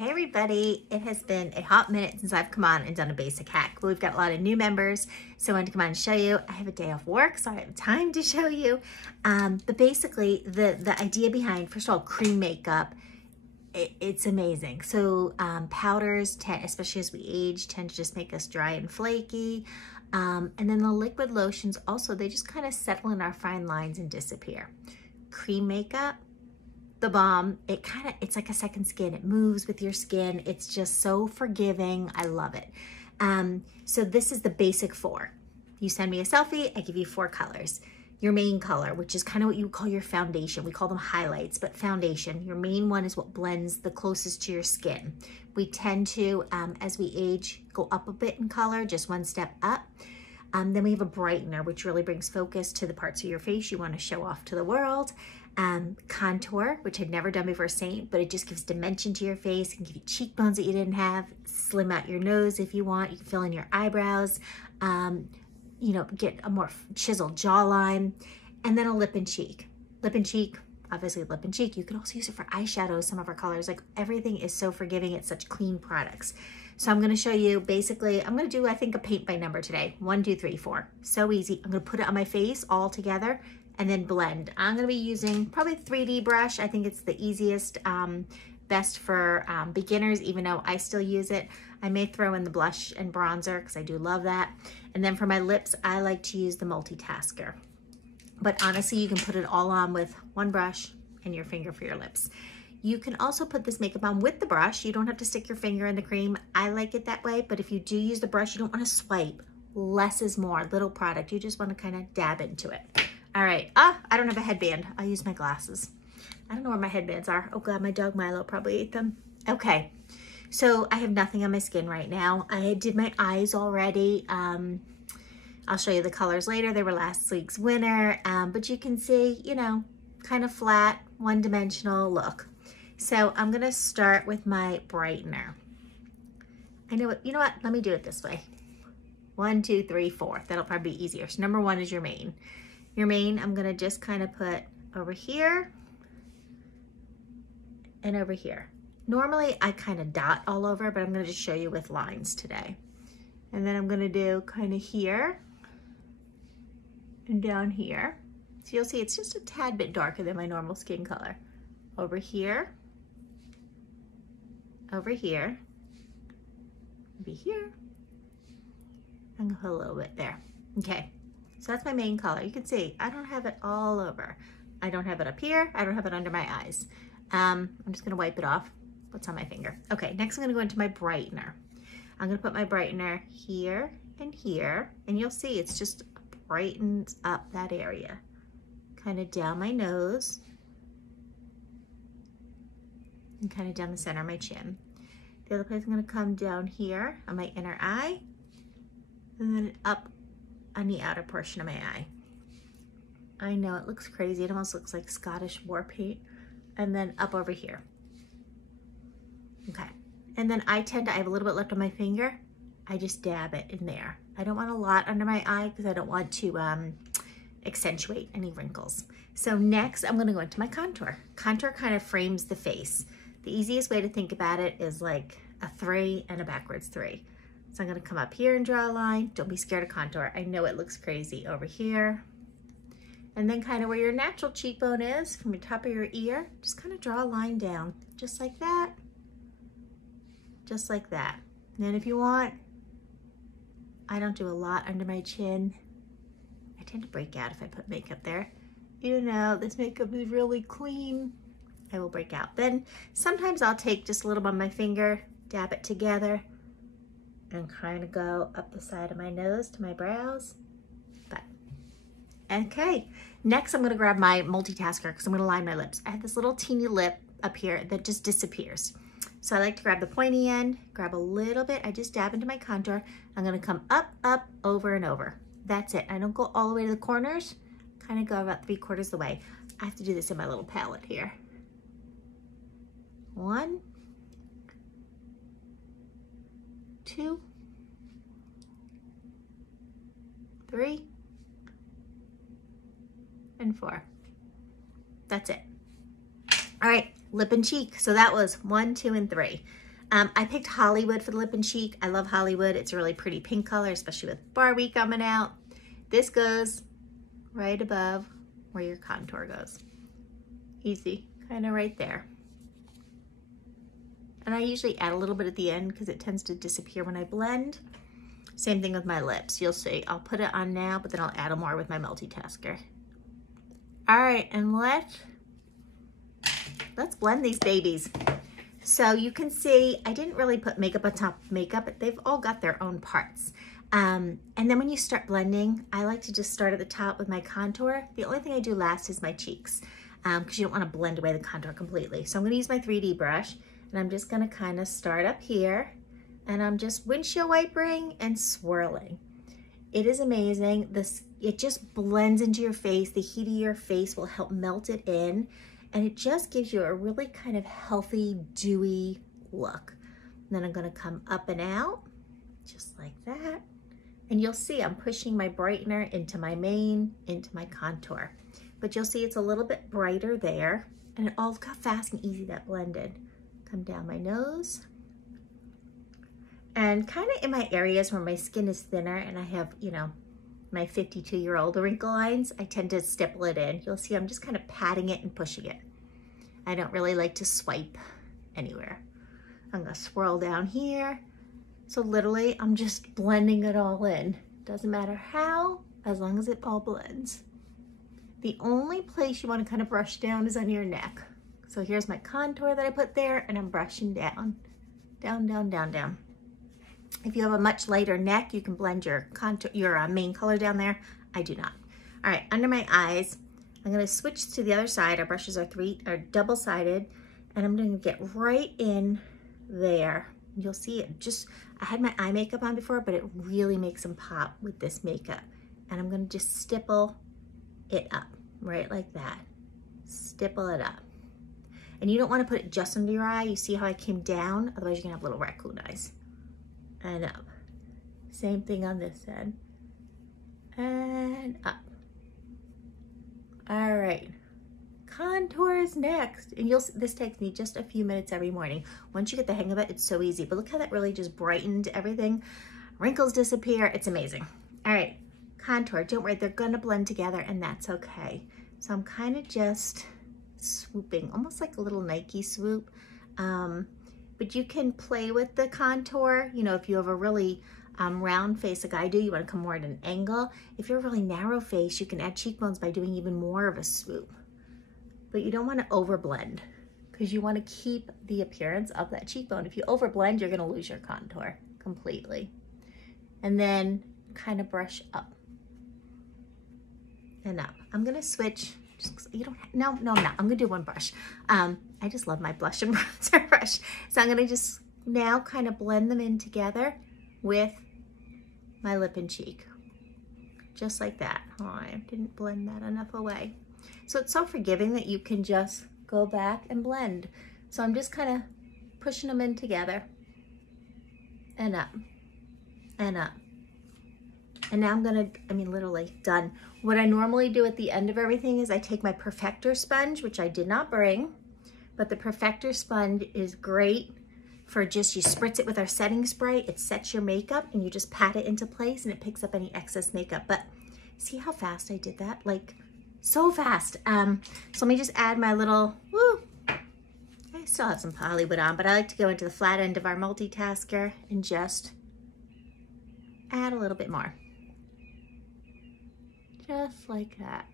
Hey everybody, it has been a hot minute since I've come on and done a basic hack, but we've got a lot of new members, so I wanted to come on and show you. I have a day off work, so I have time to show you. But basically, the idea behind, first of all, cream makeup, it's amazing. So powders, especially as we age, tend to just make us dry and flaky. And then the liquid lotions also, they just kind of settle in our fine lines and disappear. Cream makeup, the bomb. It's like a second skin. It moves with your skin. It's just so forgiving. I love it. So this is the basic 4. You send me a selfie, I give you 4 colors. Your main color, which is kind of what you call your foundation. We call them highlights, but foundation. Your main one is what blends the closest to your skin. We tend to, as we age, go up a bit in color, just one step up. Then we have a brightener, which really brings focus to the parts of your face you want to show off to the world. Contour, which I'd never done before Saint, but it just gives dimension to your face. It can give you cheekbones that you didn't have, slim out your nose if you want. You can fill in your eyebrows, you know, get a more chiseled jawline, and then a lip and cheek. Lip and cheek, obviously lip and cheek. You can also use it for eyeshadows, some of our colors. Like everything is so forgiving. It's such clean products. So I'm going to show you basically, I'm going to do, I think, a paint by number today. 1, 2, 3, 4. So easy. I'm going to put it on my face all together and then blend. I'm going to be using probably 3D brush. I think it's the easiest, best for beginners, even though I still use it. I may throw in the blush and bronzer because I do love that. And then for my lips, I like to use the multitasker. But honestly, you can put it all on with one brush and your finger for your lips. You can also put this makeup on with the brush. You don't have to stick your finger in the cream. I like it that way, but if you do use the brush, you don't want to swipe. Less is more, little product. You just want to kind of dab into it. All right, I don't have a headband. I'll use my glasses. I don't know where my headbands are. Oh God, my dog Milo probably ate them. Okay, so I have nothing on my skin right now. I did my eyes already. I'll show you the colors later. They were last week's winner, but you can see, you know, kind of flat, one-dimensional look. So I'm gonna start with my brightener. I know what, you know what? Let me do it this way. 1, 2, 3, 4. That'll probably be easier. So number 1 is your main. Your main, I'm gonna just kind of put over here and over here. Normally I kind of dot all over, but I'm gonna just show you with lines today. And then I'm gonna do kind of here and down here. So you'll see it's just a tad bit darker than my normal skin color. Over here, over here, maybe here, and a little bit there. Okay, so that's my main color. You can see I don't have it all over. I don't have it up here. I don't have it under my eyes. I'm just gonna wipe it off. What's on my finger? Okay, next I'm gonna go into my brightener. I'm gonna put my brightener here, and you'll see it's just brightens up that area. Kind of down my nose, and kind of down the center of my chin. The other place I'm gonna come down here on my inner eye, and then up on the outer portion of my eye. I know it looks crazy. It almost looks like Scottish war paint. And then up over here. Okay. And then I have a little bit left on my finger. I just dab it in there. I don't want a lot under my eye because I don't want to accentuate any wrinkles. So next I'm gonna go into my contour. Contour kind of frames the face. The easiest way to think about it is like a 3 and a backwards 3. So I'm gonna come up here and draw a line. Don't be scared of contour. I know it looks crazy over here. And then kind of where your natural cheekbone is, from the top of your ear, just kind of draw a line down, just like that, just like that. And then if you want, I don't do a lot under my chin. I tend to break out if I put makeup there. You know, this makeup is really clean. I will break out. Then sometimes I'll take just a little on my finger, dab it together, and kind of go up the side of my nose to my brows. But, okay. Next, I'm gonna grab my multitasker because I'm gonna line my lips. I have this little teeny lip up here that just disappears. So I like to grab the pointy end, grab a little bit, I just dab into my contour. I'm gonna come up, up, over, and over. That's it. I don't go all the way to the corners, kind of go about 3/4 of the way. I have to do this in my little palette here. 1, 2, 3, and 4. That's it. All right, lip and cheek. So that was 1, 2, and 3. I picked Hollywood for the lip and cheek. I love Hollywood. It's a really pretty pink color, especially with Barbie coming out. This goes right above where your contour goes. Easy, kind of right there. And I usually add a little bit at the end because it tends to disappear when I blend. Same thing with my lips. You'll see, I'll put it on now, but then I'll add more with my multitasker. All right, and let's blend these babies. So you can see, I didn't really put makeup on top of makeup, but they've all got their own parts. And then when you start blending, I like to just start at the top with my contour. The only thing I do last is my cheeks, because you don't want to blend away the contour completely. So I'm going to use my 3D brush, and I'm just going to kind of start up here, and I'm just windshield wipering and swirling. It is amazing. It just blends into your face. The heat of your face will help melt it in, and it just gives you a really kind of healthy, dewy look. And then I'm going to come up and out, just like that. And you'll see I'm pushing my brightener into my mane, into my contour. But you'll see it's a little bit brighter there. And it all got fast and easy, that blended. Come down my nose. And kind of in my areas where my skin is thinner and I have, you know, my 52-year-old wrinkle lines, I tend to stipple it in. You'll see I'm just kind of patting it and pushing it. I don't really like to swipe anywhere. I'm gonna swirl down here. So literally, I'm just blending it all in. Doesn't matter how, as long as it all blends. The only place you want to kind of brush down is on your neck. So here's my contour that I put there, and I'm brushing down. Down, down, down, down. If you have a much lighter neck, you can blend your contour, your main color down there. I do not. All right, under my eyes, I'm gonna switch to the other side. Our brushes are double-sided, and I'm gonna get right in there. You'll see it just, I had my eye makeup on before, but it really makes them pop with this makeup. And I'm gonna just stipple it up, right like that. Stipple it up. And you don't wanna put it just under your eye. You see how I came down? Otherwise you're gonna have little raccoon eyes. And up. Same thing on this end. And up. All right. Contours next, and this takes me just a few minutes every morning. Once you get the hang of it, it's so easy. But look how that really just brightened everything. Wrinkles disappear. It's amazing. All right, contour. Don't worry, they're gonna blend together, and that's okay. So I'm kind of just swooping, almost like a little Nike swoop. But you can play with the contour. You know, if you have a really round face like I do, you want to come more at an angle. If you're a really narrow face, you can add cheekbones by doing even more of a swoop. But you don't want to overblend because you want to keep the appearance of that cheekbone. If you overblend, you're going to lose your contour completely. And then kind of brush up and up. I'm going to switch. You don't have, no, I'm not. I'm going to do one brush. I just love my blush and bronzer brush. So I'm going to just now kind of blend them in together with my lip and cheek. Just like that. Oh, I didn't blend that enough away. So it's so forgiving that you can just go back and blend. So I'm just kind of pushing them in together and up and up. And now I'm gonna, literally done. What I normally do at the end of everything is I take my Perfector sponge, which I did not bring, but the Perfector sponge is great for just, you spritz it with our setting spray, it sets your makeup and you just pat it into place and it picks up any excess makeup. But see how fast I did that? Like, so fast. So let me just add my little, I still have some Hollywood on, but I like to go into the flat end of our multitasker and just add a little bit more. Just like that.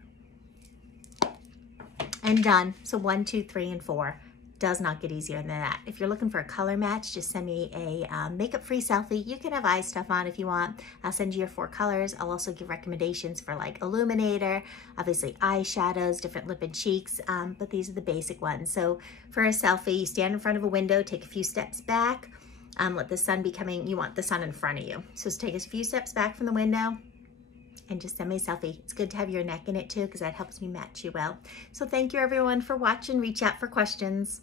And done. So 1, 2, 3, and 4. Does not get easier than that. If you're looking for a color match, just send me a makeup-free selfie. You can have eye stuff on if you want. I'll send you your 4 colors. I'll also give recommendations for like illuminator, obviously eyeshadows, different lip and cheeks, but these are the basic ones. So for a selfie, you stand in front of a window, take a few steps back, let the sun be coming, you want the sun in front of you. So take a few steps back from the window and just send me a selfie. It's good to have your neck in it too because that helps me match you well. So thank you everyone for watching. Reach out for questions.